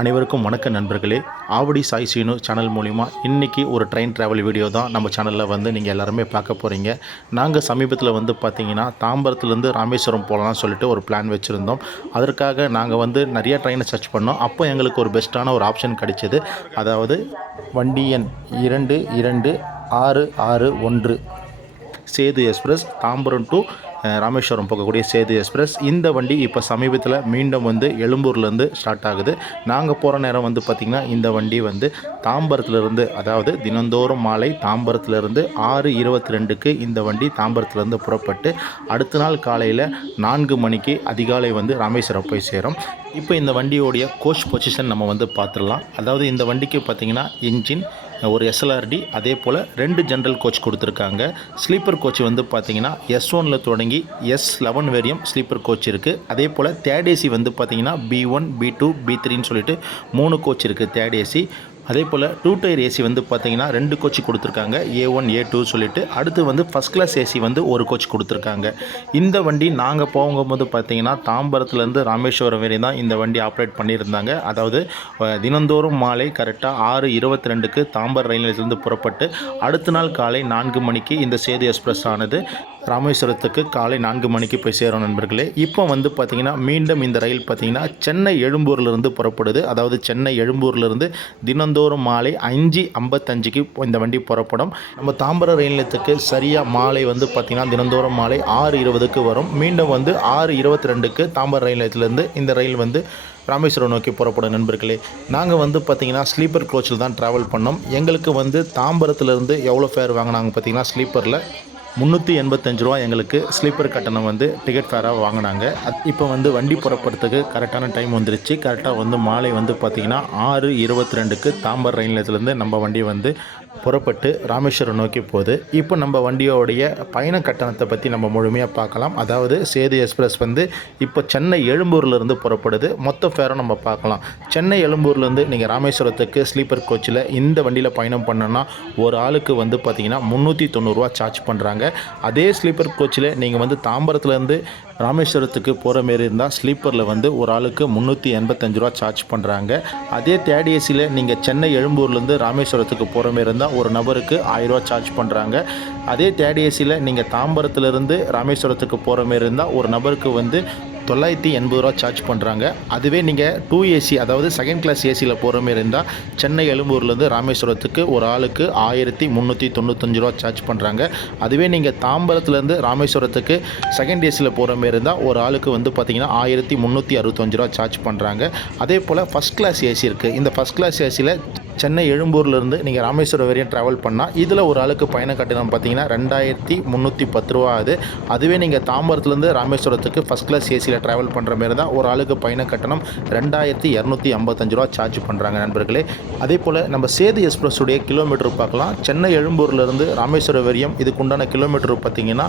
அனைவருக்கும் வணக்க நண்பர்களே. ஆவடி சாய் சீனு சேனல் மூலிமா இன்றைக்கி ஒரு ட்ரெயின் ட்ராவல் வீடியோ தான் நம்ம சேனலில் வந்து நீங்கள் எல்லாருமே பார்க்க போகிறீங்க. நாங்கள் சமீபத்தில் வந்து பார்த்திங்கன்னா தாம்பரத்துலேருந்து ராமேஸ்வரம் போகலான்னு சொல்லிட்டு ஒரு பிளான் வச்சுருந்தோம். அதற்காக நாங்கள் வந்து நிறைய ட்ரெயினை சர்ச் பண்ணோம். அப்போ எங்களுக்கு ஒரு பெஸ்ட்டான ஒரு ஆப்ஷன் கிடைச்சிது. அதாவது வண்டி எண் 22661 சேது எக்ஸ்பிரஸ் தாம்பரம் டு ராமேஸ்வரம் போகக்கூடிய சேது எக்ஸ்பிரஸ். இந்த வண்டி இப்போ சமீபத்தில் மீண்டும் வந்து எழும்பூர்லேருந்து ஸ்டார்ட் ஆகுது. நாங்கள் போகிற நேரம் வந்து பார்த்திங்கன்னா இந்த வண்டி வந்து தாம்பரத்துலேருந்து, அதாவது தினந்தோறும் மாலை தாம்பரத்துலேருந்து 6:22க்கு இந்த வண்டி தாம்பரத்துலேருந்து புறப்பட்டு அடுத்த நாள் காலையில் 4 மணிக்கு அதிகாலை வந்து ராமேஸ்வரம் போய் சேரும். இப்போ இந்த வண்டியோடைய கோச் பொசிஷன் நம்ம வந்து பார்த்துடலாம். அதாவது இந்த வண்டிக்கு பார்த்திங்கன்னா இன்ஜின் ஒரு SLRD, அதே போல் 2 ஜென்ரல் கோச் கொடுத்துருக்காங்க. ஸ்லீப்பர் கோச் வந்து பார்த்திங்கன்னா S1 தொடங்கி S11 வரையும் ஸ்லீப்பர் கோச் இருக்குது. அதே போல் தேர்ட் ஏசி வந்து பார்த்திங்கன்னா B1, B2, B3ன்னு சொல்லிட்டு 3 கோச் இருக்குது தேர்ட் ஏசி. அதே போல் 2 டயர் ஏசி வந்து பார்த்திங்கன்னா 2 கோச் கொடுத்துருக்காங்க, A1, A2 சொல்லிட்டு. அடுத்து வந்து ஃபஸ்ட் கிளாஸ் ஏசி வந்து ஒரு கோச் கொடுத்துருக்காங்க. இந்த வண்டி நாங்கள் போகும்போது பார்த்திங்கன்னா தாம்பரத்துலேருந்து ராமேஸ்வரம் வரை தான் இந்த வண்டி ஆப்ரேட் பண்ணியிருந்தாங்க. அதாவது தினந்தோறும் மாலை கரெக்டாக 6:22க்கு தாம்பரம் ரயில் நிலையத்திலேருந்து புறப்பட்டு அடுத்த நாள் காலை 4 மணிக்கு இந்த சேது எக்ஸ்பிரஸ் ஆனது ராமேஸ்வரத்துக்கு காலை 4 மணிக்கு போய் சேரும் நண்பர்களே. இப்போ வந்து பார்த்திங்கன்னா மீண்டும் இந்த ரயில் பார்த்திங்கன்னா சென்னை எழும்பூர்லேருந்து புறப்படுது. அதாவது சென்னை எழும்பூர்லேருந்து தினந்தோறும் மாலை 5:55க்கு இந்த வண்டி புறப்படும். நம்ம தாம்பரம் ரயில் நிலையத்துக்கு சரியாக மாலை வந்து பார்த்திங்கன்னா தினந்தோறும் மாலை 6:20க்கு வரும். மீண்டும் வந்து 6:22க்கு தாம்பரம் ரயில் நிலையத்திலேருந்து இந்த ரயில் வந்து ராமேஸ்வரம் நோக்கி புறப்படும் நண்பர்களே. நாங்கள் வந்து பார்த்திங்கன்னா ஸ்லீப்பர் கோச்சில் தான் ட்ராவல் பண்ணோம். எங்களுக்கு வந்து தாம்பரத்துலேருந்து எவ்வளோ ஃபேர் வாங்கினாங்க பார்த்திங்கன்னா ஸ்லீப்பரில் 385 ரூபா எங்களுக்கு ஸ்லீப்பர் கட்டணம் வந்து டிக்கெட் ஃபேராக வாங்கினாங்க. இப்போ வந்து வண்டி புறப்படுறதுக்கு கரெக்டான டைம் வந்துருச்சு. கரெக்டாக வந்து மாலை வந்து பார்த்திங்கன்னா 6:22க்கு தாம்பரம் ரயில் நிலையத்துலேருந்து நம்ம வண்டி வந்து புறப்பட்டு ராமேஸ்வரம் நோக்கி போகுது. இப்போ நம்ம வண்டியோடைய பயண கட்டணத்தை பற்றி நம்ம முழுமையாக பார்க்கலாம். அதாவது சேது எக்ஸ்பிரஸ் வந்து இப்போ சென்னை எழும்பூர்லேருந்து புறப்படுது. மொத்த ஃபேரும் நம்ம பார்க்கலாம். சென்னை எழும்பூர்லேருந்து நீங்கள் ராமேஸ்வரத்துக்கு ஸ்லீப்பர் கோச்சில் இந்த வண்டியில் பயணம் பண்ணோன்னா ஒரு ஆளுக்கு வந்து பார்த்திங்கன்னா 390 ரூபா சார்ஜ் பண்ணுறாங்க. அதே ஸ்லீப்பர் கோச்சில் நீங்கள் வந்து தாம்பரத்துலேருந்து ராமேஸ்வரத்துக்கு போகிற மாரி இருந்தால் ஸ்லீப்பரில் வந்து ஒரு ஆளுக்கு 385 ரூபா சார்ஜ் பண்ணுறாங்க. அதே தேர்ட் ஏசியில் நீங்கள் சென்னை எழும்பூர்லேருந்து ராமேஸ்வரத்துக்கு போகிற மாரி இருந்தால் ஒரு நபருக்கு 1000 ரூபா சார்ஜ் பண்ணுறாங்க. அதே தேர்ட் ஏசியில் நீங்கள் தாம்பரத்துலேருந்து ராமேஸ்வரத்துக்கு போகிற மாரி இருந்தால் ஒரு நபருக்கு வந்து 980 ரூபா சார்ஜ் பண்ணுறாங்க. அதுவே நீங்கள் 2 ஏசி, அதாவது செகண்ட் கிளாஸ் ஏசியில் போகிற மாரி இருந்தால் சென்னை எழும்பூர்லேருந்து ராமேஸ்வரத்துக்கு ஒரு ஆளுக்கு 1395 ரூபா சார்ஜ் பண்ணுறாங்க. அதுவே நீங்கள் தாம்பரத்துலேருந்து ராமேஸ்வரத்துக்கு செகண்ட் ஏசியில் போகிற மாரி இருந்தால் ஒரு ஆளுக்கு வந்து பார்த்திங்கன்னா 1365 ரூபா சார்ஜ் பண்ணுறாங்க. அதே போல் ஃபஸ்ட் கிளாஸ் ஏசி இருக்குது. இந்த ஃபஸ்ட் கிளாஸ் ஏசியில் சென்னை எழும்பூர்லேருந்து நீங்கள் ராமேஸ்வரம் வரையும் ட்ராவல் பண்ணால் இதில் ஒரு ஆளுக்கு பயண கட்டணம் பார்த்திங்கன்னா 2310 ரூபா ஆகுது. அதுவே நீங்கள் தாம்பரத்துலேருந்து ராமேஸ்வரத்துக்கு ஃபஸ்ட் கிளாஸ் ஏசியில் ட்ராவல் பண்ணுற மாரி தான் ஒரு ஆளுக்கு பயண கட்டணம் 2255 ரூபா சார்ஜ் பண்ணுறாங்க நண்பர்களே. அதே போல் நம்ம சேது எக்ஸ்பிரஸுடைய கிலோமீட்டர் பார்க்கலாம். சென்னை எழும்பூர்லேருந்து ராமேஸ்வரம் வரையும் இதுக்குண்டான கிலோமீட்டர் பார்த்திங்கன்னா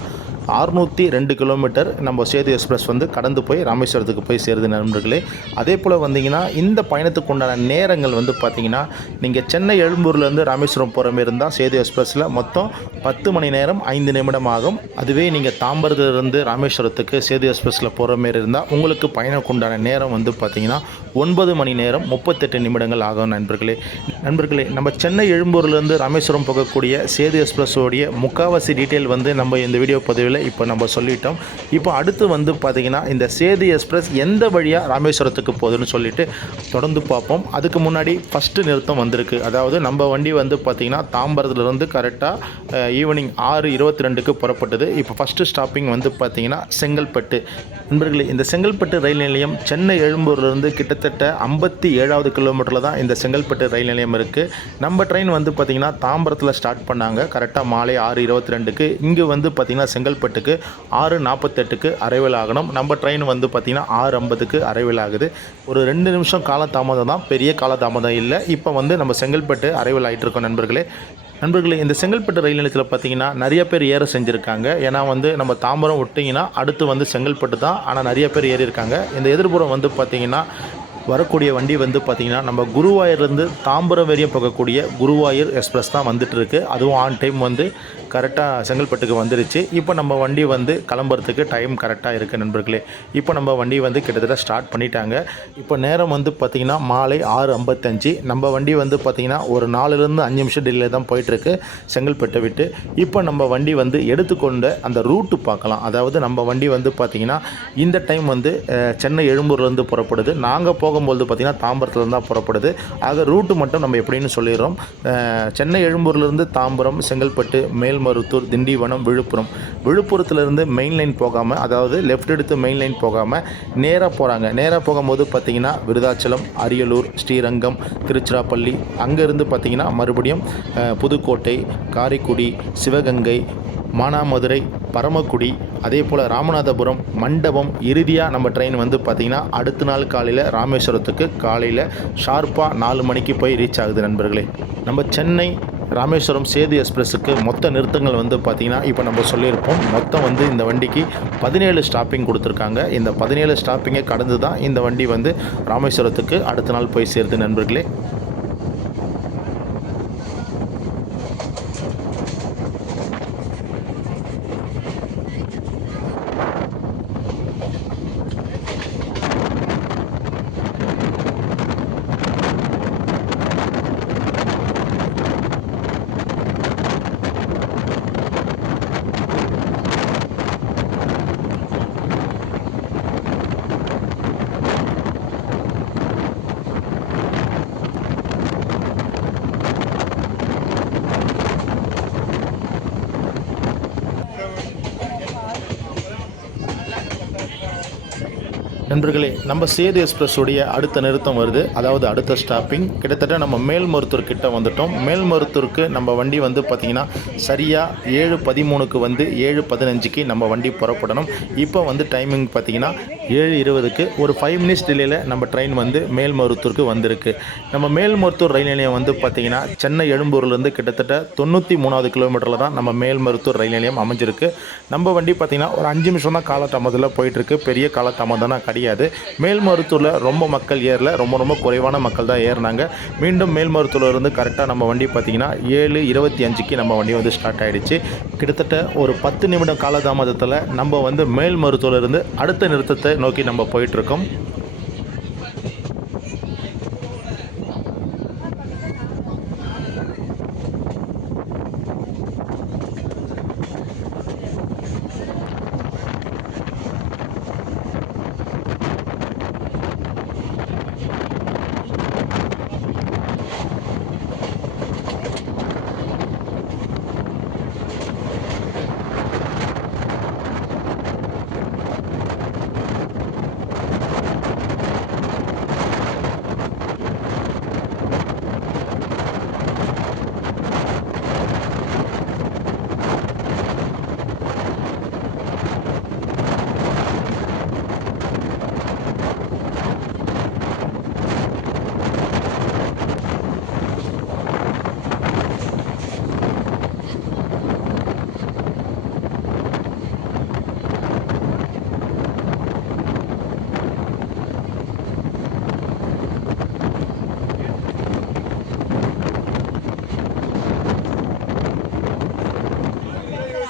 602 கிலோமீட்டர் நம்ம சேது எக்ஸ்பிரஸ் வந்து கடந்து போய் ராமேஸ்வரத்துக்கு போய் சேருது நண்பர்களே. அதே போல் வந்தீங்கன்னா இந்த பயணத்துக்கு உண்டான நேரங்கள் வந்து பார்த்திங்கன்னா நீங்கள் சென்னை எழும்பூர்லேருந்து ராமேஸ்வரம் போகிற மாரி இருந்தால் சேது எக்ஸ்பிரஸில் மொத்தம் 10 மணி நேரம் 5 நிமிடம் ஆகும். அதுவே நீங்கள் தாம்பரத்துலேருந்து ராமேஸ்வரத்துக்கு சேது எக்ஸ்பிரஸில் போகிற மாரி இருந்தால் உங்களுக்கு பயணத்துக்கு உண்டான நேரம் வந்து பார்த்திங்கன்னா 9 மணி நேரம் 38 நிமிடங்கள் ஆகும் நண்பர்களே. நம்ம சென்னை எழும்பூர்லேருந்து ராமேஸ்வரம் போகக்கூடிய சேது எக்ஸ்பிரஸோடைய முக்காவாசி டீட்டெயில் வந்து நம்ம இந்த வீடியோ பதிவில் இப்போ நம்ம சொல்லிட்டோம். இப்போ அடுத்து வந்து பார்த்திங்கன்னா இந்த சேது எக்ஸ்பிரஸ் எந்த வழியாக ராமேஸ்வரத்துக்கு போகுதுன்னு சொல்லிட்டு தொடர்ந்து பார்ப்போம். அதுக்கு முன்னாடி ஃபஸ்ட்டு நிறுத்தம் வந்திருக்கு. அதாவது நம்ம வண்டி வந்து பார்த்திங்கன்னா தாம்பரத்துலேருந்து கரெக்டாக ஈவினிங் 6:22க்கு புறப்பட்டது. இப்போ ஃபஸ்ட்டு ஸ்டாப்பிங் வந்து பார்த்திங்கன்னா செங்கல்பட்டு. நண்பர்களே, இந்த செங்கல்பட்டு ரயில் நிலையம் சென்னை எழும்பூர்லேருந்து கிட்டத்தட்ட 57வது கிலோமீட்டரில் தான் இந்த செங்கல்பட்டு ரயில் நிலையம் இருக்குது. நம்ம ட்ரெயின் வந்து பார்த்திங்கன்னா தாம்பரத்தில் ஸ்டார்ட் பண்ணாங்க கரெக்டாக மாலை 6:22க்கு. இங்கே வந்து பார்த்திங்கன்னா செங்கல்பட்டுக்கு 6:48க்கு அரைவல் ஆகணும். நம்ம ட்ரெயின் வந்து பார்த்திங்கன்னா 6:50க்கு அரைவல் ஆகுது. ஒரு 2 நிமிஷம் காலதாமதம் தான், பெரிய காலதாமதம் இல்லை. இப்போ வந்து நம்ம செங்கல்பட்டு அரைவல் ஆகிட்டு இருக்கோம் நண்பர்களே. இந்த செங்கல்பட்டு ரயில் நிலையத்தில் பார்த்திங்கன்னா நிறைய பேர் ஏற செஞ்சுருக்காங்க. ஏன்னா வந்து நம்ம தாம்பரம் விட்டிங்கன்னா அடுத்து வந்து செங்கல்பட்டு தான். ஆனால் நிறைய பேர் ஏறி இருக்காங்க. இந்த எதிர்புறம் வந்து பார்த்திங்கன்னா வரக்கூடிய வண்டி வந்து பார்த்திங்கன்னா நம்ம குருவாயூர்லேருந்து தாம்பரம் வரையும் போகக்கூடிய குருவாயூர் எக்ஸ்பிரஸ் தான் வந்துட்டுருக்கு. அதுவும் ஆன் டைம் வந்து கரெக்டாக செங்கல்பட்டுக்கு வந்துருச்சு. இப்போ நம்ம வண்டி வந்து கிளம்புறதுக்கு டைம் கரெக்டாக இருக்குது நண்பர்களே. இப்போ நம்ம வண்டி வந்து கிட்டத்தட்ட ஸ்டார்ட் பண்ணிட்டாங்க. இப்போ நேரம் வந்து பார்த்திங்கன்னா மாலை 6:55. நம்ம வண்டி வந்து பார்த்திங்கன்னா ஒரு 4லேருந்து 5 நிமிஷம் டிலே தான் போயிட்டுருக்கு செங்கல்பட்டை விட்டு. இப்போ நம்ம வண்டி வந்து எடுத்துக்கொண்ட அந்த ரூட்டு பார்க்கலாம். அதாவது நம்ம வண்டி வந்து பார்த்திங்கன்னா இந்த டைம் வந்து சென்னை எழும்பூர்லேருந்து புறப்படுது. நாங்கள் போகும்போது பார்த்திங்கன்னா தாம்பரத்துலேருந்து தான் புறப்படுது. ஆக ரூட்டு மட்டும் நம்ம எப்படின்னு சொல்லிடுறோம். சென்னை எழும்பூர்லேருந்து தாம்பரம், செங்கல்பட்டு, மேல்மருத்தூர், திண்டிவனம், விழுப்புரம். விழுப்புரத்துலேருந்து மெயின் லைன் போகாமல், அதாவது லெஃப்ட் எடுத்து மெயின் லைன் போகாமல் நேராக போகிறாங்க. நேராக போகும்போது பார்த்திங்கன்னா விருதாச்சலம், அரியலூர், ஸ்ரீரங்கம், திருச்சிராப்பள்ளி, அங்கேருந்து பார்த்திங்கன்னா மறுபடியும் புதுக்கோட்டை, காரைக்குடி, சிவகங்கை, மானாமதுரை, பரமக்குடி, அதே போல் ராமநாதபுரம், மண்டபம், இறுதியாக நம்ம ட்ரெயின் வந்து பார்த்திங்கன்னா அடுத்த நாள் காலையில் ராமேஸ்வரத்துக்கு காலையில் ஷார்ப்பாக 4 மணிக்கு போய் ரீச் ஆகுது நண்பர்களே. நம்ம சென்னை ராமேஸ்வரம் சேது எக்ஸ்பிரஸுக்கு மொத்த நிறுத்தங்கள் வந்து பார்த்திங்கன்னா இப்போ நம்ம சொல்லியிருப்போம். மொத்தம் வந்து இந்த வண்டிக்கு 17 ஸ்டாப்பிங் கொடுத்துருக்காங்க. இந்த 17 ஸ்டாப்பிங்கை கடந்து தான் இந்த வண்டி வந்து ராமேஸ்வரத்துக்கு அடுத்த நாள் போய் சேருது நண்பர்களே. நண்பர்களே, நம்ம சேது எக்ஸ்பிரஸுடைய அடுத்த நிறுத்தம் வருது. அதாவது அடுத்த ஸ்டாப்பிங் கிட்டத்தட்ட நம்ம மேல்மருத்தூர் கிட்ட வந்துட்டோம். மேல்மருத்தூருக்கு நம்ம வண்டி வந்து பார்த்திங்கன்னா சரியாக 7:13க்கு வந்து 7:15க்கு நம்ம வண்டி புறப்படணும். இப்போ வந்து டைமிங் பார்த்திங்கன்னா 7:20க்கு ஒரு 5 மினிட்ஸ் டிலேயில் நம்ம ட்ரெயின் வந்து மேல்மருத்தூருக்கு வந்திருக்கு. நம்ம மேல்மருத்தூர் ரயில் நிலையம் வந்து பார்த்திங்கன்னா சென்னை எழும்பூர்லேருந்து கிட்டத்தட்ட 93வது கிலோமீட்டரில் தான் நம்ம மேல்மருத்தூர் ரயில் நிலையம் அமைஞ்சிருக்கு. நம்ம வண்டி பார்த்திங்கன்னா ஒரு 5 நிமிஷம் தான் காலதாமதத்தில் போயிட்டுருக்கு. பெரிய காலதாமதம்னா கிடையாது. மேல்மருத்தூரில் ரொம்ப மக்கள் ஏறல, ரொம்ப குறைவான மக்கள் தான் ஏறினாங்க. மீண்டும் மேல்மருத்தூர்லேருந்து கரெக்டாக நம்ம வண்டி பார்த்திங்கன்னா 7:25க்கு நம்ம வண்டி வந்து ஸ்டார்ட் ஆகிடுச்சு. கிட்டத்தட்ட ஒரு 10 நிமிடம் காலதாமதத்தில் நம்ம வந்து மேல்மருத்தூர்லேருந்து அடுத்த நிறுத்தத்தை நோக்கி நம்ம போயிட்டுருக்கோம்.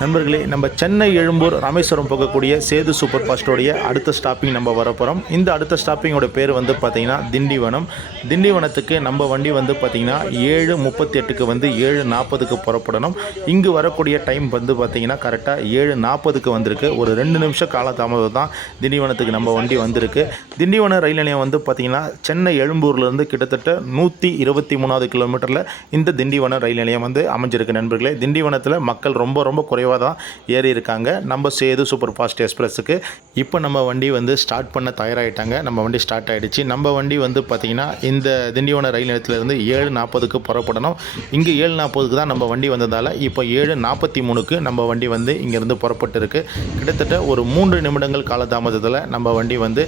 நண்பர்களே, நம்ம சென்னை எழும்பூர் ராமேஸ்வரம் போகக்கூடிய சேது சூப்பர் ஃபாஸ்ட்டோடைய அடுத்த ஸ்டாப்பிங் நம்ம வரப்போகிறோம். இந்த அடுத்த ஸ்டாப்பிங்கோட பேர் வந்து பார்த்திங்கன்னா திண்டிவனம். திண்டிவனத்துக்கு நம்ம வண்டி வந்து பார்த்திங்கன்னா 7:38க்கு வந்து 7:40க்கு புறப்படணும். இங்கு வரக்கூடிய டைம் வந்து பார்த்திங்கன்னா கரெக்டாக 7:40க்கு வந்திருக்கு. ஒரு 2 நிமிஷம் காலதாமதம் தான் திண்டிவனத்துக்கு நம்ம வண்டி வந்திருக்கு. திண்டிவனம் ரயில் நிலையம் வந்து பார்த்திங்கன்னா சென்னை எழும்பூர்லேருந்து கிட்டத்தட்ட 123வது கிலோமீட்டரில் இந்த திண்டிவனம் ரயில் நிலையம் வந்து அமைஞ்சிருக்கு நண்பர்களே. திண்டிவனத்தில் மக்கள் ரொம்ப குறைவாக தான் ஏறி இருக்காங்க நம்ம சேது சூப்பர் ஃபாஸ்ட் எக்ஸ்பிரஸுக்கு. இப்போ நம்ம வண்டி வந்து ஸ்டார்ட் பண்ண தயாராகிட்டாங்க. நம்ம வண்டி ஸ்டார்ட் ஆகிடுச்சு. நம்ம வண்டி வந்து பார்த்திங்கன்னா இந்த திண்டிவனம் ரயில் நிலையத்திலேருந்து 7:40க்கு புறப்படணும். இங்கே 7:40க்கு தான் நம்ம வண்டி வந்ததால் இப்போ 7:43க்கு நம்ம வண்டி வந்து இங்கேருந்து புறப்பட்டு இருக்குது. கிட்டத்தட்ட ஒரு 3 நிமிடங்கள் காலதாமதத்தில் நம்ம வண்டி வந்து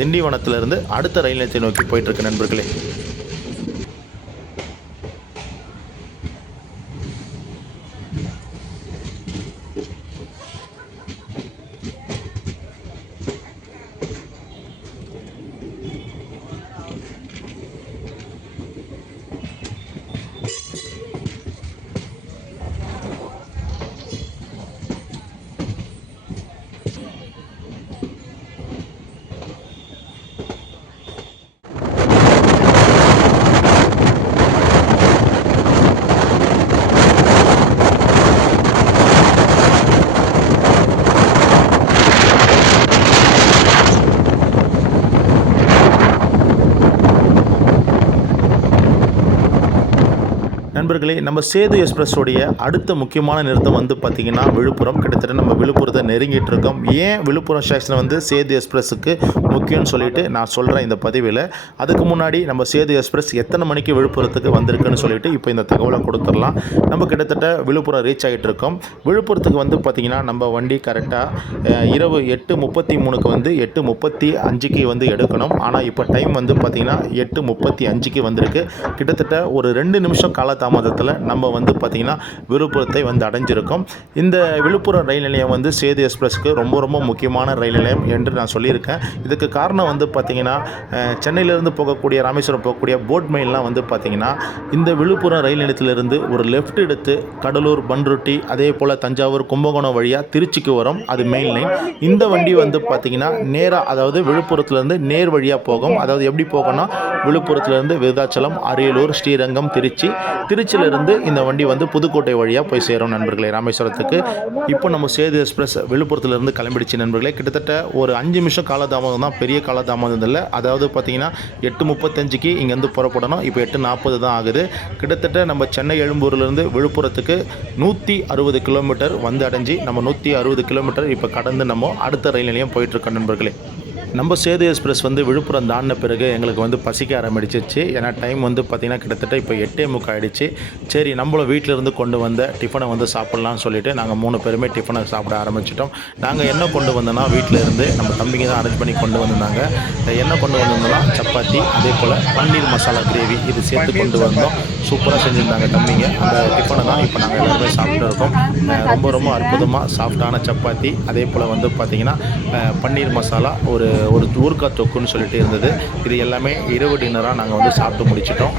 திண்டிவனத்திலேருந்து அடுத்த ரயில் நிலையத்தை நோக்கி போயிட்டுருக்கு நண்பர்களே. நண்பர்களே, நம்ம சேது எக்ஸ்பிரஸோடைய அடுத்த முக்கியமான நிறுத்தம் வந்து பார்த்திங்கன்னா விழுப்புரம். கிட்டத்தட்ட நம்ம விழுப்புரத்தை நெருங்கிட்டு இருக்கோம். ஏன் விழுப்புரம் ஸ்டேஷன் வந்து சேது எக்ஸ்பிரஸுக்கு முக்கியம்னு சொல்லிட்டு நான் சொல்கிறேன் இந்த பதிவில். அதுக்கு முன்னாடி நம்ம சேது எக்ஸ்பிரஸ் எத்தனை மணிக்கு விழுப்புரத்துக்கு வந்திருக்குன்னு சொல்லிட்டு இப்போ இந்த தகவலை கொடுத்துடலாம். நம்ம கிட்டத்தட்ட விழுப்புரம் ரீச் ஆகிட்டு இருக்கோம். விழுப்புரத்துக்கு வந்து பார்த்திங்கன்னா நம்ம வண்டி கரெக்டாக இரவு 8:33க்கு வந்து 8:35க்கு வந்து எடுக்கணும். ஆனால் இப்போ டைம் வந்து பார்த்திங்கன்னா 8:35க்கு வந்திருக்கு. கிட்டத்தட்ட ஒரு 2 நிமிஷம் காலதாமதத்தில் நம்ம வந்து பார்த்திங்கன்னா விழுப்புரத்தை வந்து அடைஞ்சிருக்கோம். இந்த விழுப்புரம் ரயில் நிலையம் வந்து சேது எக்ஸ்பிரஸ்க்கு ரொம்ப ரொம்ப முக்கியமான ரயில் நிலையம் என்று நான் சொல்லியிருக்கேன். இதுக்கு காரணம் வந்து பார்த்திங்கன்னா சென்னையிலேருந்து போகக்கூடிய ராமேஸ்வரம் போகக்கூடிய போட் மெயின்லாம் வந்து பார்த்திங்கன்னா இந்த விழுப்புரம் ரயில் நிலையத்திலிருந்து ஒரு லெஃப்ட் எடுத்து கடலூர், பண்ருட்டி, அதே போல் தஞ்சாவூர், கும்பகோணம் வழியாக திருச்சிக்கு வரும். அது மெயின் லைன். இந்த வண்டி வந்து பார்த்திங்கன்னா நேராக, அதாவது விழுப்புரத்துலேருந்து நேர் வழியாக போகும். அதாவது எப்படி போகணும்னா விழுப்புரத்துலேருந்து விருதாச்சலம், அரியலூர், ஸ்ரீரங்கம், திருச்சியிலிருந்து இந்த வண்டி வந்து புதுக்கோட்டை வழியாக போய் சேரும் நண்பர்களே ராமேஸ்வரத்துக்கு. இப்போ நம்ம சேது எக்ஸ்பிரஸ் விழுப்புரத்துலேருந்து கிளம்பிடுச்சு நண்பர்களே. கிட்டத்தட்ட ஒரு 5 நிமிஷம் காலதாமதம் தான், பெரிய காலதாமதம் இல்லை. அதாவது பார்த்திங்கன்னா 8:35க்கு இங்கேருந்து புறப்படணும். இப்போ 8:40 தான் ஆகுது. கிட்டத்தட்ட நம்ம சென்னை எழும்பூர்லேருந்து விழுப்புரத்துக்கு 160 கிலோமீட்டர் வந்து அடைஞ்சு நம்ம 160 கிலோமீட்டர் இப்போ கடந்து நம்ம அடுத்த ரயில் நிலையம் போயிட்டுருக்கோம் நண்பர்களே. நம்ம சேது எக்ஸ்பிரஸ் வந்து விழுப்புரம் தாண்டின பிறகு எங்களுக்கு வந்து பசிக்க ஆரம்பிச்சிச்சு. ஏன்னா டைம் வந்து பார்த்திங்கன்னா கிட்டத்தட்ட இப்போ 8:45 ஆகிடுச்சு. சரி, நம்மளும் வீட்டிலேருந்து கொண்டு வந்த டிஃபனை வந்து சாப்பிட்லான்னு சொல்லிவிட்டு நாங்கள் 3 பேருமே டிஃபனை சாப்பிட ஆரம்பிச்சிட்டோம். நாங்கள் என்ன கொண்டு வந்தோன்னா வீட்டில் இருந்து நம்ம தம்பிங்க தான் அரேஞ்ச் பண்ணி கொண்டு வந்திருந்தாங்க. என்ன கொண்டு வந்திருந்தோம்னா சப்பாத்தி, அதே போல் பன்னீர் மசாலா கிரேவி, இது சேர்த்து கொண்டு வந்தோம். சூப்பராக செஞ்சுருந்தாங்க தம்பிங்க. அந்த டிஃபனை தான் இப்போ நாங்கள் எல்லாருமே சாப்பிட்டு இருக்கோம். ரொம்ப ரொம்ப அற்புதமாக சாஃப்டான சப்பாத்தி, அதே போல் வந்து பார்த்திங்கன்னா பன்னீர் மசாலா, ஒரு ஊறுகாய் தொக்குன்னு சொல்லிட்டு இருந்தது. இது எல்லாமே இரவு டின்னராக நாங்கள் வந்து சாப்பிட்டு முடிச்சிட்டோம்.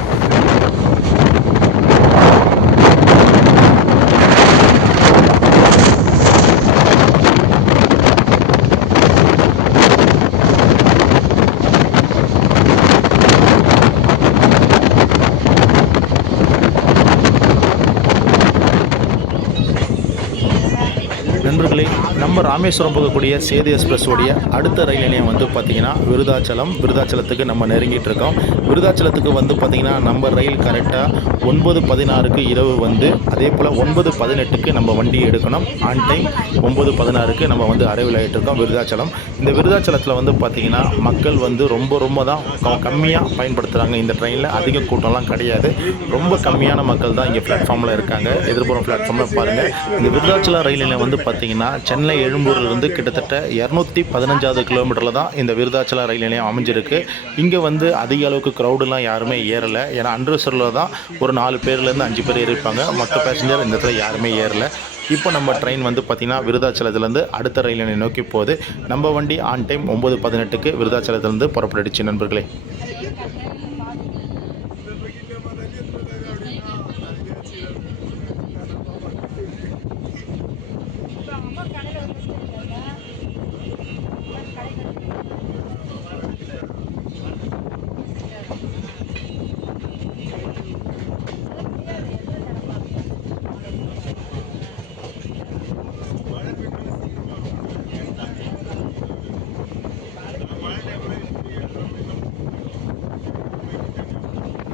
நண்பர்களே, நம்ம ராமேஸ்வரம் போகக்கூடிய சேது எக்ஸ்பிரஸோடைய அடுத்த ரயில் நிலையம் வந்து பார்த்திங்கன்னா விருதாச்சலத்துக்கு நம்ம நெருங்கிட்டு இருக்கோம். விருதாச்சலத்துக்கு வந்து பார்த்திங்கன்னா நம்ம ரயில் கரெக்டாக 9:16க்கு இரவு வந்து, அதே போல் 9:18க்கு நம்ம வண்டி எடுக்கணும். ஆன் டைம் 9:16க்கு நம்ம வந்து அரைவில் ஆகிட்டு இருக்கோம் விருதாச்சலம். இந்த விருதாச்சலத்தில் வந்து பார்த்திங்கன்னா மக்கள் வந்து ரொம்ப தான் கம்மியாக பயன்படுத்துகிறாங்க. இந்த ட்ரெயினில் அதிக கூட்டம்லாம் கிடையாது. ரொம்ப கம்மியான மக்கள் தான் இங்கே பிளாட்ஃபார்மில் இருக்காங்க. எதிர்ப்புறம் பிளாட்ஃபார்மில் பாருங்கள். இந்த விருதாச்சலம் ரயில் நிலையம் வந்து பார்த்திங்கன்னா சென்னை எழும்பூரிலிருந்து கிட்டத்தட்ட 215வது கிலோமீட்டரில் தான் இந்த விருதாச்சலம் ரயில் நிலையம் அமைஞ்சிருக்கு. இங்கே வந்து அதிக அளவுக்கு க்ரௌடெலாம் யாருமே ஏறலை. ஏன்னா அன்ரிசர்வில் தான் ஒரு 4 பேர்லேருந்து 5 பேர் ஏறிப்பாங்க. மற்ற பேசஞ்சர் இந்த இடத்துல யாருமே ஏறலை. இப்போ நம்ம ட்ரெயின் வந்து பார்த்திங்கன்னா விருதாச்சலத்துலேருந்து அடுத்த ரயில் நிலையம் நோக்கி போகுது. நம்ம வண்டி ஆன் டைம் 9:18க்கு விருதாச்சலத்துலேருந்து புறப்பட்டுடுச்சு நண்பர்களே.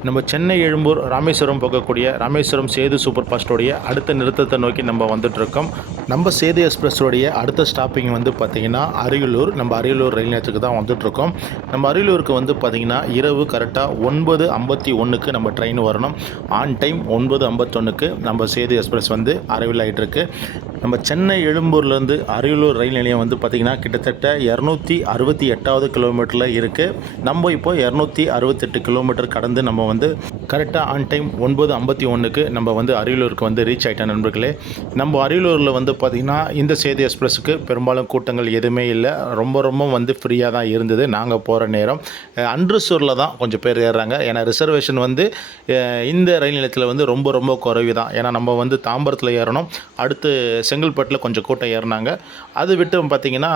நம்ம சென்னை எழும்பூர் ராமேஸ்வரம் போகக்கூடிய ராமேஸ்வரம் சேது சூப்பர் ஃபாஸ்ட்டோடைய அடுத்த நிறுத்தத்தை நோக்கி நம்ம வந்துட்டுருக்கோம். நம்ம சேது எக்ஸ்பிரஸோடைய அடுத்த ஸ்டாப்பிங் வந்து பார்த்திங்கன்னா அரியலூர். நம்ம அரியலூர் ரயில் நிலையத்துக்கு தான் வந்துட்டுருக்கோம். நம்ம அரியலூருக்கு வந்து பார்த்திங்கன்னா இரவு கரெக்டாக 9:51க்கு நம்ம ட்ரெயின் வரணும். ஆன் டைம் 9:51க்கு நம்ம சேது எக்ஸ்பிரஸ் வந்து அரைவில் ஆகிட்டுருக்கு. நம்ம சென்னை எழும்பூர்லேருந்து அரியலூர் ரயில் நிலையம் வந்து பார்த்திங்கன்னா கிட்டத்தட்ட 268வது கிலோமீட்டரில் இருக்குது. நம்ம இப்போ 268 கிலோமீட்டர் கடந்து நம்ம வந்து கரெக்டாக ஆன் டைம் 9:51க்கு நம்ம வந்து அரியலூருக்கு வந்து ரீச் ஆகிட்டோம் நண்பர்களே. நம்ம அரியலூரில் வந்து பார்த்திங்கன்னா இந்த சேது எக்ஸ்பிரஸுக்கு பெரும்பாலும் கூட்டங்கள் எதுவுமே இல்லை. ரொம்ப வந்து ஃப்ரீயாக தான் இருந்தது நாங்கள் போகிற நேரம். அன்ரிசர்வில் தான் கொஞ்சம் பேர் ஏறுறாங்க. ஏன்னா ரிசர்வேஷன் வந்து இந்த ரயில் நிலையத்தில் வந்து ரொம்ப குறைவு தான். ஏன்னா நம்ம வந்து தாம்பரத்தில் ஏறணும். அடுத்து செங்கல்பட்டில் கொஞ்சம் கூட்டம் ஏறினாங்க. அது விட்டு பார்த்திங்கன்னா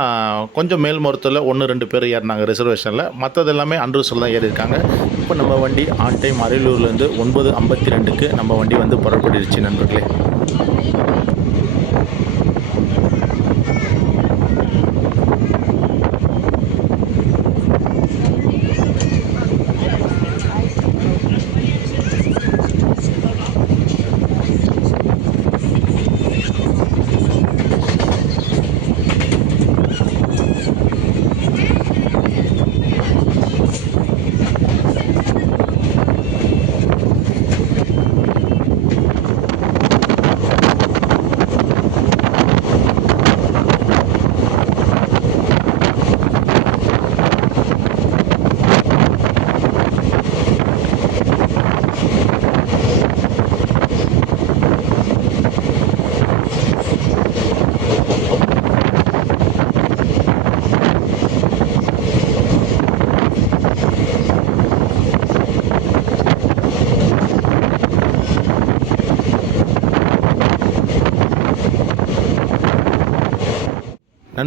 கொஞ்சம் மேல்மருவத்தூரில் 1-2 பேர் ஏறினாங்க ரிசர்வேஷனில். மற்றது எல்லாமே அன்ரிசர்வில் தான் ஏறியிருக்காங்க. இப்போ நம்ம வண்டி ஆன் டைம் அரியலூர்லேருந்து 9:52க்கு நம்ம வண்டி வந்து புறப்பட்டுருச்சு நண்பர்களே.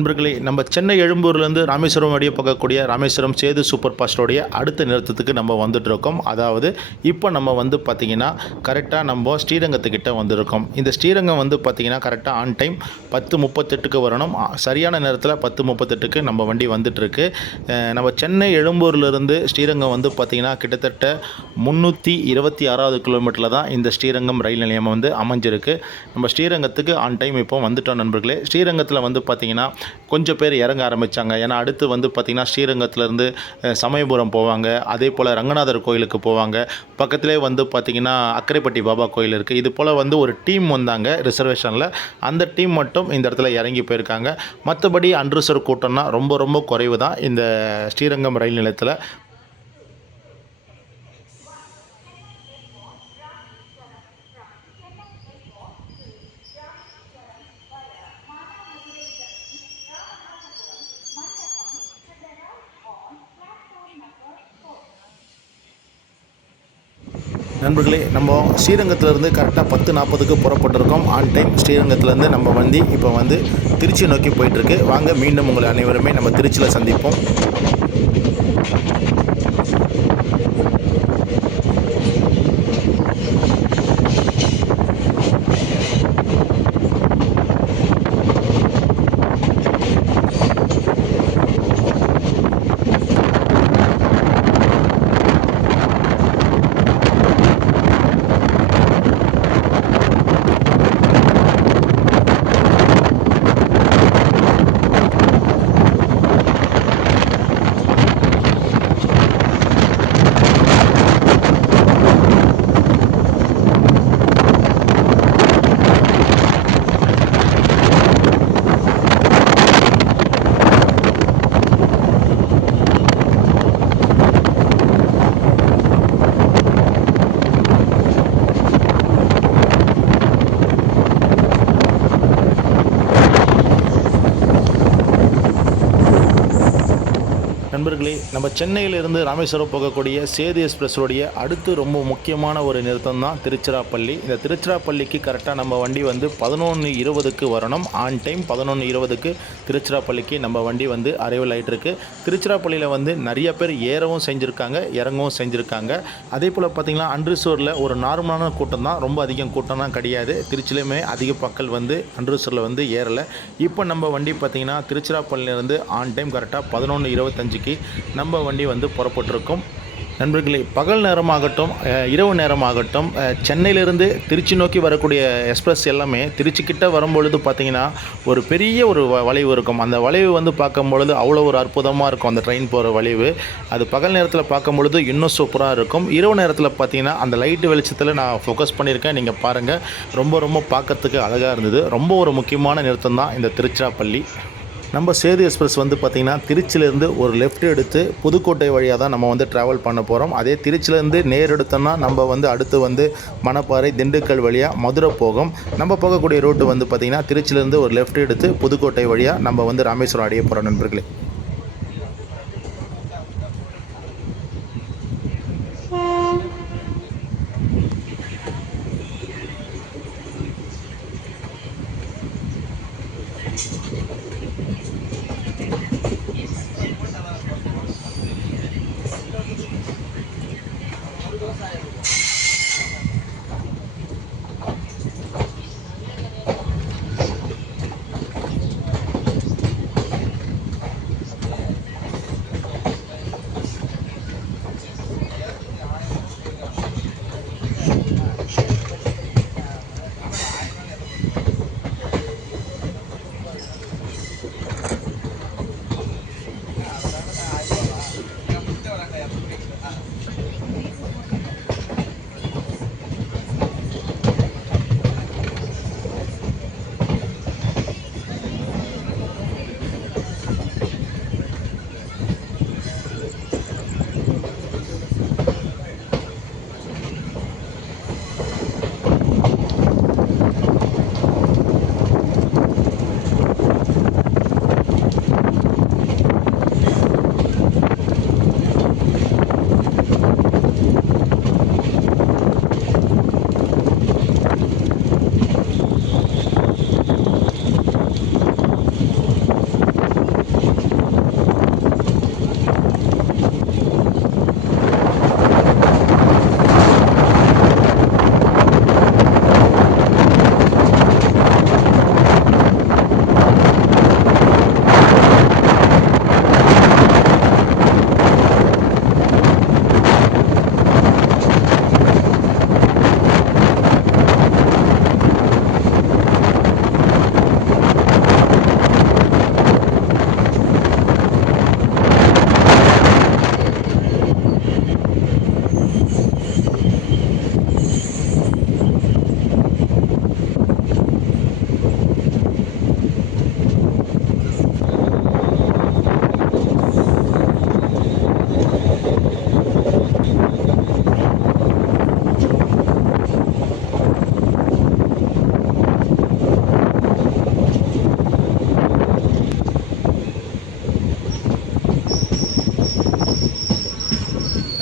நண்பர்களே, நம்ம சென்னை எழும்பூர்லேருந்து ராமேஸ்வரம் வழியா போகக்கூடிய ராமேஸ்வரம் சேது சூப்பர் ஃபாஸ்ட்டோடைய அடுத்த நிறுத்தத்துக்கு நம்ம வந்துட்டுருக்கோம். அதாவது இப்போ நம்ம வந்து பார்த்திங்கன்னா கரெக்டாக நம்ம ஸ்ரீரங்கத்துக்கிட்ட வந்திருக்கோம். இந்த ஸ்ரீரங்கம் வந்து பார்த்திங்கன்னா கரெக்டாக ஆன் டைம் 10:38க்கு வரணும். சரியான நேரத்தில் 10:38க்கு நம்ம வண்டி வந்துட்டுருக்கு. நம்ம சென்னை எழும்பூர்லேருந்து ஸ்ரீரங்கம் வந்து பார்த்திங்கன்னா கிட்டத்தட்ட 326வது கிலோமீட்டரில் தான் இந்த ஸ்ரீரங்கம் ரயில் நிலையம் வந்து அமைஞ்சிருக்கு. நம்ம ஸ்ரீரங்கத்துக்கு ஆன் டைம் இப்போ வந்துட்டோம் நண்பர்களே. ஸ்ரீரங்கத்தில் வந்து பார்த்திங்கன்னா கொஞ்சம் பேர் இறங்க ஆரம்பித்தாங்க. ஏன்னா அடுத்து வந்து பார்த்திங்கன்னா ஸ்ரீரங்கத்துலேருந்து சமயபுரம் போவாங்க, அதே போல் ரங்கநாதர் கோயிலுக்கு போவாங்க. பக்கத்திலே வந்து பார்த்திங்கன்னா அக்கரைப்பட்டி பாபா கோயில் இருக்குது. இது போல் வந்து ஒரு டீம் வந்தாங்க ரிசர்வேஷனில். அந்த டீம் மட்டும் இந்த இடத்துல இறங்கி போயிருக்காங்க. மற்றபடி அன்ரிசர்வ் கூட்டம்னா ரொம்ப ரொம்ப குறைவு தான் இந்த ஸ்ரீரங்கம் ரயில் நிலையத்தில். நண்பர்களே, நம்ம ஸ்ரீரங்கத்திலேருந்து கரெக்டாக 10:40க்கு புறப்பட்டிருக்கோம். ஆன் டைம் ஸ்ரீரங்கத்திலேருந்து நம்ம வண்டி இப்போ வந்து திருச்சி நோக்கி போயிட்டுருக்கு. வாங்க மீண்டும் உங்களை அனைவருமே நம்ம திருச்சியில் சந்திப்போம். நண்பர்களே, நம்ம சென்னையிலிருந்து ராமேஸ்வரம் போகக்கூடிய சேது எக்ஸ்பிரஸோடைய அடுத்து ரொம்ப முக்கியமான ஒரு நிறுத்தம் தான் திருச்சிராப்பள்ளி. இந்த திருச்சிராப்பள்ளிக்கு கரெக்டாக நம்ம வண்டி வந்து 11:20க்கு வரணும். ஆன் டைம் 11:20க்கு திருச்சிராப்பள்ளிக்கு நம்ம வண்டி வந்து அரைவல் ஆகிட்டுருக்கு. திருச்சிராப்பள்ளியில் வந்து நிறைய பேர் ஏறவும் செஞ்சுருக்காங்க, இறங்கவும் செஞ்சுருக்காங்க. அதே போல் பார்த்திங்கன்னா அன்ரிசர்வில் ஒரு நார்மலான கூட்டம் தான், ரொம்ப அதிகம் கூட்டம்லாம் கிடையாது. திருச்சியிலுமே அதிக மக்கள் வந்து அன்ரிசர்வில் வந்து ஏறலை. இப்போ நம்ம வண்டி பார்த்திங்கன்னா திருச்சிராப்பள்ளியிலேருந்து ஆன் டைம் கரெக்டாக 11:25க்கு நம்ம வண்டி வந்து புறப்பட்டிருக்கோம். நண்பர்களே, பகல் நேரமாகட்டும் இரவு நேரமாகட்டும் சென்னையிலிருந்து திருச்சி நோக்கி வரக்கூடிய எக்ஸ்பிரஸ் எல்லாமே திருச்சிக்கிட்ட வரும்பொழுது பார்த்திங்கன்னா ஒரு பெரிய ஒரு வளைவு இருக்கும். அந்த வளைவு வந்து பார்க்கும்பொழுது அவ்வளோ ஒரு அற்புதமாக இருக்கும். அந்த ட்ரெயின் போகிற வளைவு அது பகல் நேரத்தில் பார்க்கும்பொழுது இன்னும் சூப்பராக இருக்கும். இரவு நேரத்தில் பார்த்திங்கன்னா அந்த லைட்டு வெளிச்சத்தில் நான் ஃபோக்கஸ் பண்ணியிருக்கேன், நீங்கள் பாருங்கள். ரொம்ப ரொம்ப பார்க்கறதுக்கு அழகாக இருந்தது. ரொம்ப ஒரு முக்கியமான நிறுத்தம் தான் இந்த திருச்சிராப்பள்ளி. நம்ம சேது எக்ஸ்பிரஸ் வந்து பார்த்திங்கன்னா திருச்சியிலேருந்து ஒரு லெஃப்ட் எடுத்து புதுக்கோட்டை வழியாக தான் நம்ம வந்து ட்ராவல் பண்ண போகிறோம். அதே திருச்சியிலேருந்து நேர் எடுத்தோம்னா நம்ம வந்து அடுத்து வந்து மணப்பாறை, திண்டுக்கல் வழியாக மதுரை போகும். நம்ம போகக்கூடிய ரூட்டு வந்து பார்த்திங்கன்னா திருச்சியிலேருந்து ஒரு லெஃப்ட் எடுத்து புதுக்கோட்டை வழியாக நம்ம வந்து ராமேஸ்வரம் அடைய போகிறோம் நண்பர்களே.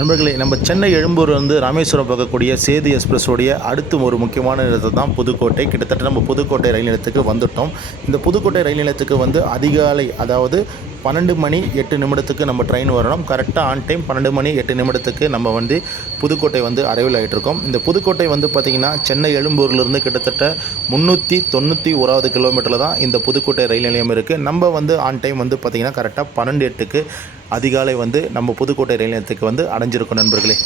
நண்பர்களே, நம்ம சென்னை எழும்பூர்லேருந்து ராமேஸ்வரம் போகக்கூடிய சேது எக்ஸ்பிரஸோடைய அடுத்து ஒரு முக்கியமான நிறுத்தம் தான் புதுக்கோட்டை. கிட்டத்தட்ட நம்ம புதுக்கோட்டை ரயில் நிலையத்துக்கு வந்துட்டோம். இந்த புதுக்கோட்டை ரயில் நிலையத்துக்கு வந்து அதிகாலை, அதாவது 12 மணி 8 நிமிடத்துக்கு நம்ம ட்ரெயின் வரணும். கரெக்டாக ஆன் டைம் 12 மணி 8 நிமிடத்துக்கு நம்ம வந்து புதுக்கோட்டை வந்து அரைவல் ஆகிட்டுருக்கோம். இந்த புதுக்கோட்டை வந்து பார்த்திங்கன்னா சென்னை எழும்பூர்லேருந்து கிட்டத்தட்ட 391வது கிலோமீட்டரில் தான் இந்த புதுக்கோட்டை ரயில் நிலையம் இருக்குது. நம்ம வந்து ஆன் டைம் வந்து பார்த்திங்கன்னா கரெக்டாக 12:08க்கு அதிகாலை வந்து நம்ம புதுக்கோட்டை ரயில் நிலையத்துக்கு வந்து அடைஞ்சிருக்கோம் நண்பர்களே.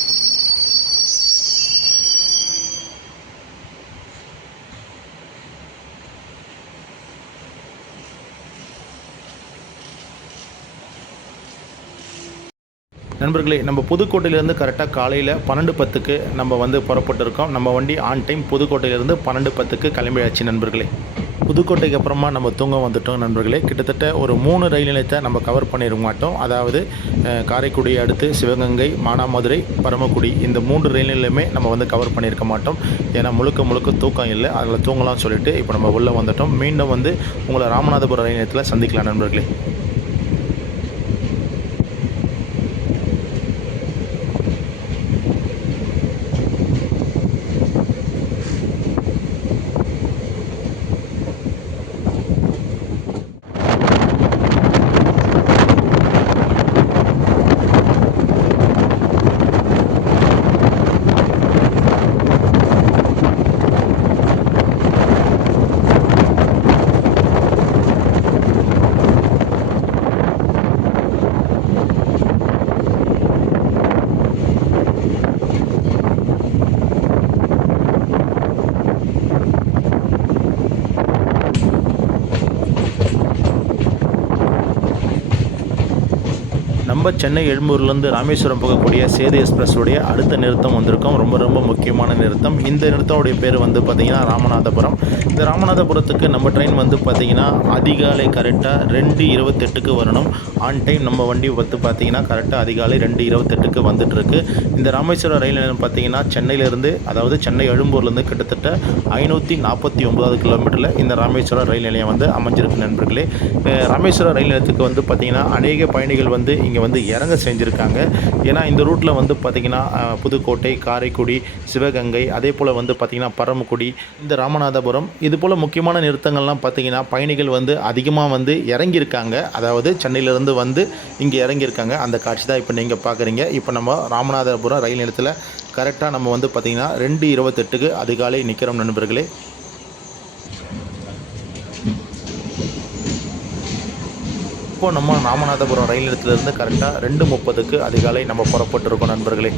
நண்பர்களே, நம்ம புதுக்கோட்டையிலேருந்து கரெக்டாக காலையில் 12:10க்கு நம்ம வந்து புறப்பட்டுருக்கோம். நம்ம வண்டி ஆன் டைம் புதுக்கோட்டையிலேருந்து 12:10க்கு கிளம்பியாச்சு நண்பர்களே. புதுக்கோட்டைக்கு அப்புறமா நம்ம தூங்க வந்துட்டோம் நண்பர்களே. கிட்டத்தட்ட ஒரு 3 ரயில் நிலையத்தை நம்ம கவர் பண்ணிட மாட்டோம். அதாவது காரைக்குடி அடுத்து சிவகங்கை, மானாமதுரை, பரமக்குடி, இந்த 3 ரயில் நிலையமே நம்ம வந்து கவர் பண்ணியிருக்க மாட்டோம். ஏன்னா முழுக்க தூக்கம் இல்லை, அதில் தூங்கலாம்னு சொல்லிட்டு இப்போ நம்ம உள்ளே வந்துட்டோம். மீண்டும் வந்து உங்களை ராமநாதபுரம் ரயில் நிலையத்தில் சந்திக்கலாம் நண்பர்களே. நம்ம சென்னை எழும்பூர்லேருந்து ராமேஸ்வரம் போகக்கூடிய சேது எக்ஸ்பிரஸோடைய அடுத்த நிறுத்தம் வந்திருக்கோம். ரொம்ப முக்கியமான நிறுத்தம். இந்த நிறுத்தோடைய பேர் வந்து பார்த்திங்கன்னா ராமநாதபுரம். இந்த ராமநாதபுரத்துக்கு நம்ம ட்ரெயின் வந்து பார்த்திங்கன்னா அதிகாலை கரெக்டாக 2:28க்கு வரணும். ஆன் டைம் நம்ம வண்டி வந்து பார்த்திங்கன்னா கரெக்டாக அதிகாலை 2:28க்கு வந்துட்டுருக்கு. இந்த ராமேஸ்வரம் ரயில் நிலையம் பார்த்திங்கன்னா சென்னையிலேருந்து, அதாவது சென்னை எழும்பூர்லேருந்து கிட்டத்தட்ட 549வது கிலோமீட்டரில் இந்த ராமேஸ்வரம் ரயில் நிலையம் வந்து அமைஞ்சிருக்கு நண்பர்களே. ராமேஸ்வரம் ரயில் நிலையத்துக்கு வந்து பார்த்திங்கன்னா அநேக பயணிகள் வந்து இங்கே வந்து இறங்க செஞ்சுருக்காங்க. ஏன்னா இந்த ரூட்டில் வந்து பார்த்திங்கன்னா புதுக்கோட்டை, காரைக்குடி, சிவகங்கை, அதே போல் வந்து பார்த்திங்கன்னா பரமக்குடி, இந்த ராமநாதபுரம், இது போல் முக்கியமான நிறுத்தங்கள்லாம் பார்த்திங்கன்னா பயணிகள் வந்து அதிகமாக வந்து இறங்கியிருக்காங்க. அதாவது சென்னையிலேருந்து வந்து இங்கே இறங்கியிருக்காங்க. அந்த காட்சி தான் இப்போ நீங்கள் பார்க்குறீங்க. இப்போ நம்ம ராமநாதபுரம் ரயில் நிலையத்தில் கரெக்டாக நம்ம வந்து பார்த்திங்கன்னா 2:28க்கு அதிகாலை நிற்கிறோம் நண்பர்களே. இப்போ நம்ம ராமநாதபுரம் ரயில் நிலையத்திலிருந்து கரெக்டாக 2:30க்கு அதிகாலை நம்ம புறப்பட்டுருக்கோம் நண்பர்களே.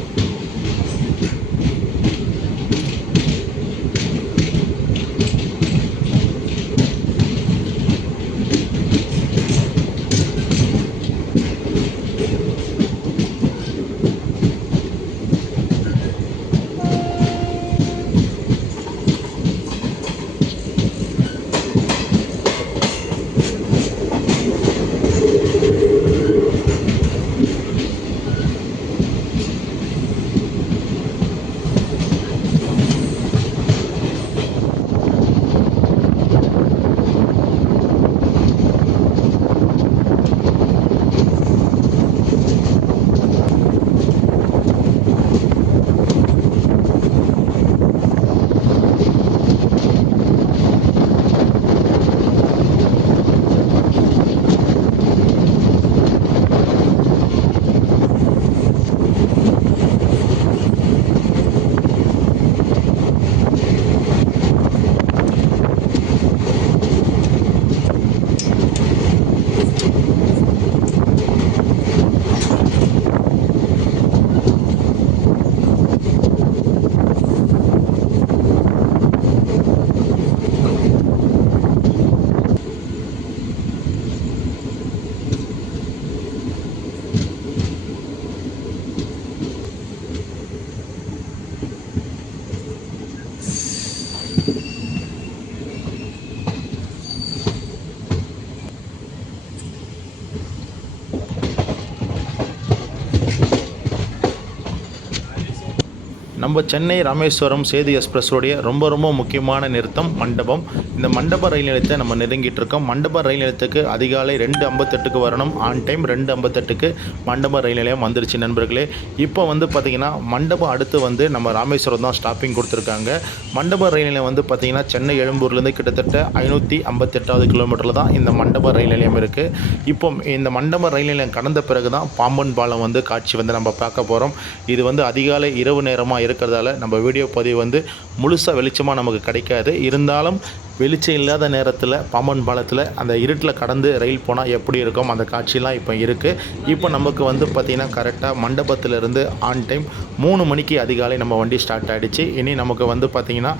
நம்ம சென்னை ராமேஸ்வரம் சேது எக்ஸ்பிரஸோடைய ரொம்ப ரொம்ப முக்கியமான நிறுத்தம் மண்டபம். இந்த மண்டப ரயில் நிலையத்தை நம்ம நெருங்கிட்டு இருக்கோம். மண்டப ரயில் நிலையத்துக்கு அதிகாலை 2:58க்கு வரணும். ஆன் டைம் 2:58க்கு மண்டப ரயில் நிலையம் வந்துருச்சு நண்பர்களே. இப்போ வந்து பார்த்திங்கன்னா மண்டபம் அடுத்து வந்து நம்ம ராமேஸ்வரம் தான் ஸ்டாப்பிங் கொடுத்துருக்காங்க. மண்டப ரயில் நிலையம் வந்து பார்த்திங்கன்னா சென்னை எழும்பூர்லேருந்து கிட்டத்தட்ட 558வது கிலோமீட்டரில் தான் இந்த மண்டப ரயில் நிலையம் இருக்குது. இப்போ இந்த மண்டப ரயில் நிலையம் கடந்த பிறகு தான் பாம்பன் பாலம் வந்து காட்சி வந்து நம்ம பார்க்க போகிறோம். இது வந்து அதிகாலை இரவு நேரமாக இருக்கிறதால நம்ம வீடியோ பதிவு வந்து முழுசாக வெளிச்சமாக நமக்கு கிடைக்காது. இருந்தாலும் வெளிச்சம் இல்லாத நேரத்தில் பாம்பன் பாலத்தில் அந்த இருட்டில் கடந்து ரயில் போனால் எப்படி இருக்கும் அந்த காட்சியெலாம் இப்போ இருக்குது. இப்போ நமக்கு வந்து பார்த்திங்கன்னா கரெக்டாக மண்டபத்திலேருந்து ஆன் டைம் 3 மணிக்கு அதிகாலை நம்ம வண்டி ஸ்டார்ட் ஆகிடுச்சு. இனி நமக்கு வந்து பார்த்திங்கன்னா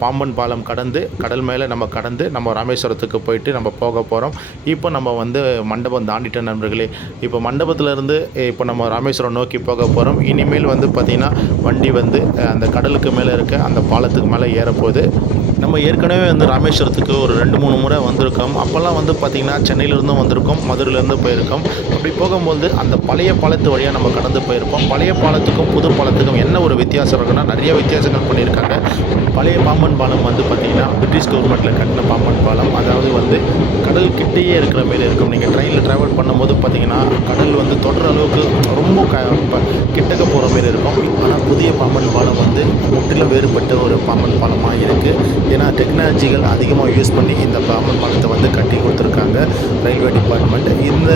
பாம்பன் பாலம் கடந்து கடல் மேலே நம்ம கடந்து நம்ம ராமேஸ்வரத்துக்கு போயிட்டு நம்ம போக போகிறோம். இப்போ நம்ம வந்து மண்டபம் தாண்டிட்டோம் நண்பர்களே. இப்போ மண்டபத்திலேருந்து இப்போ நம்ம ராமேஸ்வரம் நோக்கி போக போகிறோம். இனிமேல் வந்து பார்த்திங்கன்னா வண்டி வந்து அந்த கடலுக்கு மேலே இருக்க அந்த பாலத்துக்கு மேலே ஏறப்போகுது. நம்ம ஏற்கனவே வந்து ராமேஸ்வரத்துக்கு ஒரு 2-3 முறை வந்திருக்கோம். அப்போல்லாம் வந்து பார்த்திங்கன்னா சென்னையிலேருந்தும் வந்திருக்கோம், மதுரையிலேருந்து போயிருக்கோம். அப்படி போகும்போது அந்த பழைய பாலத்து வழியாக நம்ம கடந்து போயிருப்போம். பழைய பாலத்துக்கும் புது பாலத்துக்கும் என்ன ஒரு வித்தியாசம் இருக்குன்னா நிறைய வித்தியாசங்கள் பண்ணியிருக்காங்க. பழைய பாம்பன் பாலம் வந்து பார்த்திங்கன்னா பிரிட்டிஷ் கவர்மெண்ட்டில் கட்டின பாம்பன் பாலம். அதாவது வந்து கடல் கிட்டேயே இருக்கிற மாரி இருக்கும். நீங்கள் ட்ரெயினில் ட்ராவல் பண்ணும்போது பார்த்திங்கன்னா கடல் வந்து தொடர அளவுக்கு ரொம்ப கிட்டக்க போகிற மாரி இருக்கும். ஆனால் புதிய பாம்பன் பாலம் வந்து முற்றிலும் வேறுபட்ட ஒரு பாம்பன் பாலமாக இருக்குது. ஏன்னா டெக்னாலஜிகள் அதிகமாக யூஸ் பண்ணி இந்த பாம்பன் பாலத்தை வந்து கட்டி கொடுத்துருக்காங்க ரயில்வே டிபார்ட்மெண்ட். இந்த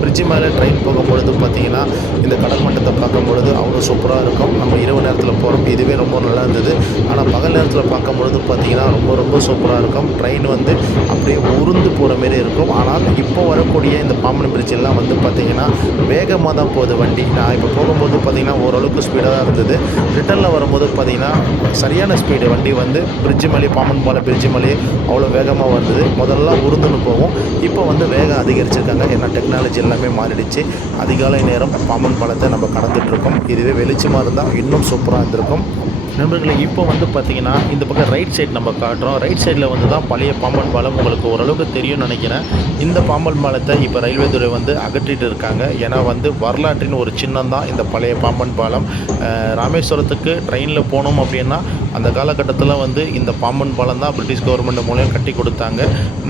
பிரிட்ஜு மேலே ட்ரெயின் போகும்பொழுது பார்த்திங்கன்னா இந்த கடல் மட்டத்தை பார்க்கும்பொழுது அவ்வளோ சூப்பராக இருக்கும். நம்ம இரவு நேரத்தில் போகிறோம், இதுவே ரொம்ப நல்லா இருந்தது. ஆனால் பகல் நேரத்தில் பார்க்கும்பொழுது பார்த்திங்கன்னா ரொம்ப சூப்பராக இருக்கும். ட்ரெயின் வந்து அப்படியே உருந்து போகிற மாரி இருக்கும். ஆனால் இப்போ வரக்கூடிய இந்த பாம்பன் பிரிட்ஜெல்லாம் வந்து பார்த்திங்கன்னா வேகமாக தான் போகுது வண்டி. நான் இப்போ போகும்போது பார்த்திங்கன்னா ஓரளவுக்கு ஸ்பீடாக தான் இருந்தது. ரிட்டனில் வரும்போது பார்த்திங்கன்னா சரியான ஸ்பீடு வண்டி வந்து பிரிட்ஜு மேலே பாம்பன் பாலம் பிரிட்ஜு மேலே அவ்வளோ வேகமாக வந்தது. முதல்ல உருந்துன்னு போகும், இப்போ வந்து வேகம் அதிகரிச்சிருக்காங்க. ஏன்னா டெக்னாலஜி எல்லாமே மாறிடுச்சு. அதிகாலை நேரம் பாம்பன் பாலத்தை நம்ம கடந்துகிட்ருக்கோம். இதுவே வெளிச்சமாக இருந்தால் இன்னும் சூப்பராக இருந்திருக்கும் நண்பர்களே. இப்போ வந்து பார்த்திங்கன்னா இந்த பக்கம் ரைட் சைடு நம்ம காட்டுறோம். ரைட் சைடில் வந்து தான் பழைய பாம்பன் பாலம். உங்களுக்கு ஓரளவுக்கு தெரியும்னு நினைக்கிறேன். இந்த பாம்பன் பாலத்தை இப்போ ரயில்வே துறை வந்து அகற்றிட்டு இருக்காங்க. ஏன்னா வந்து வரலாற்றின் ஒரு சின்னம் தான் இந்த பழைய பாம்பன் பாலம். ராமேஸ்வரத்துக்கு ட்ரெயினில் போனோம் அப்படின்னா அந்த காலகட்டத்தில் வந்து இந்த பாம்பன் பாலம் தான் பிரிட்டிஷ் கவர்மெண்ட் மூலம் கட்டி கொடுத்தாங்க.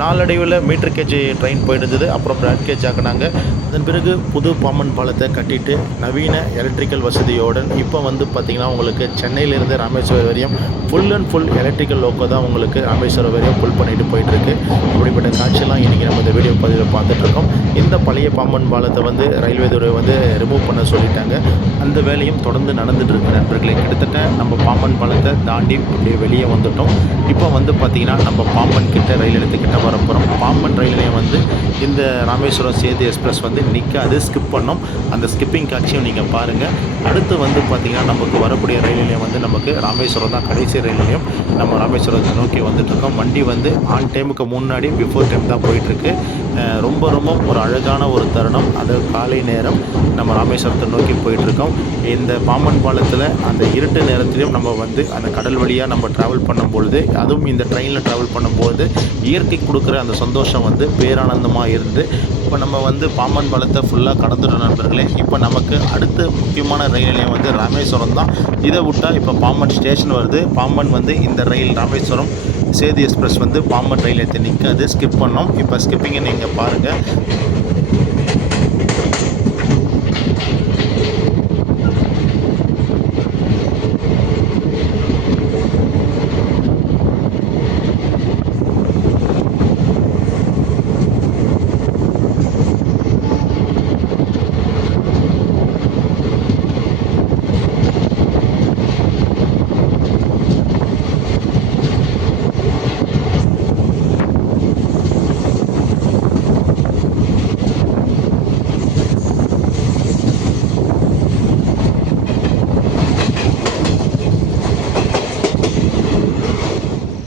நாளடைவில் மீட்டர் கேஜ் ட்ரெயின் போயிட்டு இருந்தது, அப்புறம் பிராட் கேஜ் ஆக்கினாங்க. அதன் பிறகு புது பாம்பன் பாலத்தை கட்டிட்டு நவீன எலக்ட்ரிக்கல் வசதியோடு இப்போ வந்து பார்த்திங்கன்னா உங்களுக்கு சென்னையிலேருந்து ராமேஸ்வரம் வரையும் full and full electrical loco தான் உங்களுக்கு ராமேஸ்வரம் வரையும் ஃபுல் பண்ணிட்டு போயிட்டுருக்கு. அப்படிப்பட்ட காட்சியெல்லாம் இன்றைக்கி நம்ம இந்த வீடியோ பதிவில் பார்த்துட்ருக்கோம். இந்த பழைய பாம்பன் பாலத்தை வந்து ரயில்வே துறை வந்து ரிமூவ் பண்ண சொல்லிட்டாங்க. அந்த வேலையும் தொடர்ந்து நடந்துட்டு இருக்கு நண்பர்களே. கிட்டத்தட்ட நம்ம பாம்பன் பாலத்தை தாண்டி அப்படியே வெளியே வந்துட்டோம். இப்போ வந்து பார்த்திங்கன்னா நம்ம பாம்பன் கிட்ட ரயில் நிலையத்துக்கிட்ட வர போகிறோம். பாம்பன் ரயில் நிலையம் வந்து இந்த ராமேஸ்வரம் சேது எக்ஸ்பிரஸ் வந்து நிற்காது, ஸ்கிப் பண்ணோம். அந்த ஸ்கிப்பிங் காட்சியும் நீங்கள் பாருங்கள். அடுத்து வந்து பார்த்திங்கன்னா நமக்கு வரக்கூடிய ரயில் நிலையம் வந்து நமக்கு ராமேஸ்வரம் தான் கடைசி ரயில் நிலையம். நம்ம ராமேஸ்வரத்தை நோக்கி வந்துட்டுருக்கோம். வண்டி வந்து ஆன் டைமுக்கு முன்னாடி பிஃபோர் டைம் தான் போயிட்டுருக்கு. ரொம்ப ஒரு அழகான ஒரு தருணம். அது காலை நேரம் நம்ம ராமேஸ்வரத்தை நோக்கி போயிட்டுருக்கோம். இந்த பாம்பன் பாலத்தில் அந்த இருட்டு நேரத்திலையும் நம்ம வந்து அந்த கடல் வழியாக நம்ம ட்ராவல் பண்ணும்பொழுது, அதுவும் இந்த ட்ரெயினில் ட்ராவல் பண்ணும்போது இயற்கை கொடுக்குற அந்த சந்தோஷம் வந்து பேரானந்தமாக இருந்து இப்போ நம்ம வந்து பாம்பன் பாலத்தை ஃபுல்லாக கடந்துட்டோம் நண்பர்களே. இப்போ நமக்கு அடுத்த முக்கியமான ரயில் நிலையம் வந்து ராமேஸ்வரம் தான். இதை விட்டால் இப்போ பாம்பன் ஸ்டேஷன் வருது. பாம்பன் வந்து இந்த ரயில் ராமேஸ்வரம் சேது எக்ஸ்பிரஸ் வந்து பாம்பன் ரயில் நிலையத்தை நிற்காது, ஸ்கிப் பண்ணோம். இப்போ ஸ்கிப்பிங்கை நீங்கள் பாருங்கள்.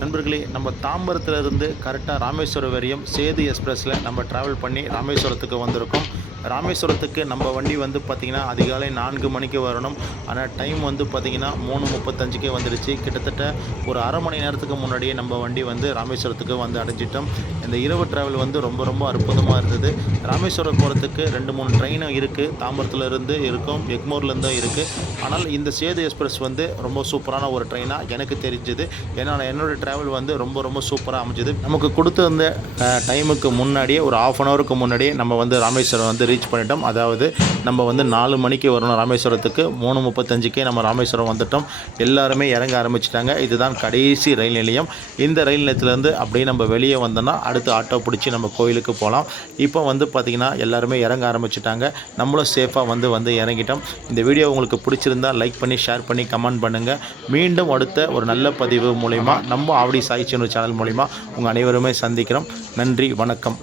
நண்பர்களே, நம்ம தாம்பரத்துலேருந்து கரெக்டாக ராமேஸ்வரம் வரையும் சேது எக்ஸ்பிரஸில் நம்ம ட்ராவல் பண்ணி ராமேஸ்வரத்துக்கு வந்திருக்கோம். ராமேஸ்வரத்துக்கு நம்ம வண்டி வந்து பார்த்திங்கன்னா அதிகாலை 4 மணிக்கு வரணும். ஆனால் டைம் வந்து பார்த்திங்கன்னா 3:35க்கே வந்துடுச்சு. கிட்டத்தட்ட ஒரு அரை மணி நேரத்துக்கு முன்னாடியே நம்ம வண்டி வந்து ராமேஸ்வரத்துக்கு வந்து அடைஞ்சிட்டோம். இந்த இரவு டிராவல் வந்து ரொம்ப ரொம்ப அற்புதமாக இருந்தது. ராமேஸ்வரம் போகிறதுக்கு 2-3 ட்ரெயினும் இருக்குது. தாம்பரத்துலேருந்து இருக்கும், எக்மோர்லேருந்தும் இருக்குது. ஆனால் இந்த சேது எக்ஸ்பிரஸ் வந்து ரொம்ப சூப்பரான ஒரு ட்ரெயினாக எனக்கு தெரிஞ்சுது. ஏன்னா என்னோடய ட்ராவல் வந்து ரொம்ப ரொம்ப சூப்பராக அமைஞ்சுது. நமக்கு கொடுத்திருந்த டைமுக்கு முன்னாடியே ஒரு ½ அன் ஹவருக்கு முன்னாடியே நம்ம வந்து ராமேஸ்வரம் வந்து ரீச் பண்ணிட்டோம். அதாவது நம்ம வந்து 4 மணிக்கு வரணும் ராமேஸ்வரத்துக்கு, 3:35க்கே நம்ம ராமேஸ்வரம் வந்துட்டோம். எல்லாருமே இறங்க ஆரம்பிச்சிட்டாங்க. இதுதான் கடைசி ரயில் நிலையம். இந்த ரயில் நிலையத்திலேருந்து அப்படியே நம்ம வெளியே வந்தோம்னா அடுத்து ஆட்டோ பிடிச்சி நம்ம கோயிலுக்கு போகலாம். இப்போ வந்து பார்த்திங்கன்னா எல்லாருமே இறங்க ஆரம்பிச்சிட்டாங்க. நம்மளும் சேஃபாக வந்து இறங்கிட்டோம். இந்த வீடியோ உங்களுக்கு பிடிச்சிருந்தால் லைக் பண்ணி, ஷேர் பண்ணி, கமெண்ட் பண்ணுங்கள். மீண்டும் அடுத்த ஒரு நல்ல பதிவு மூலிமா நம்ம ஆவடி சாய் சேனல் மூலிமா உங்கள் அனைவருமே சந்திக்கிறோம். நன்றி, வணக்கம்.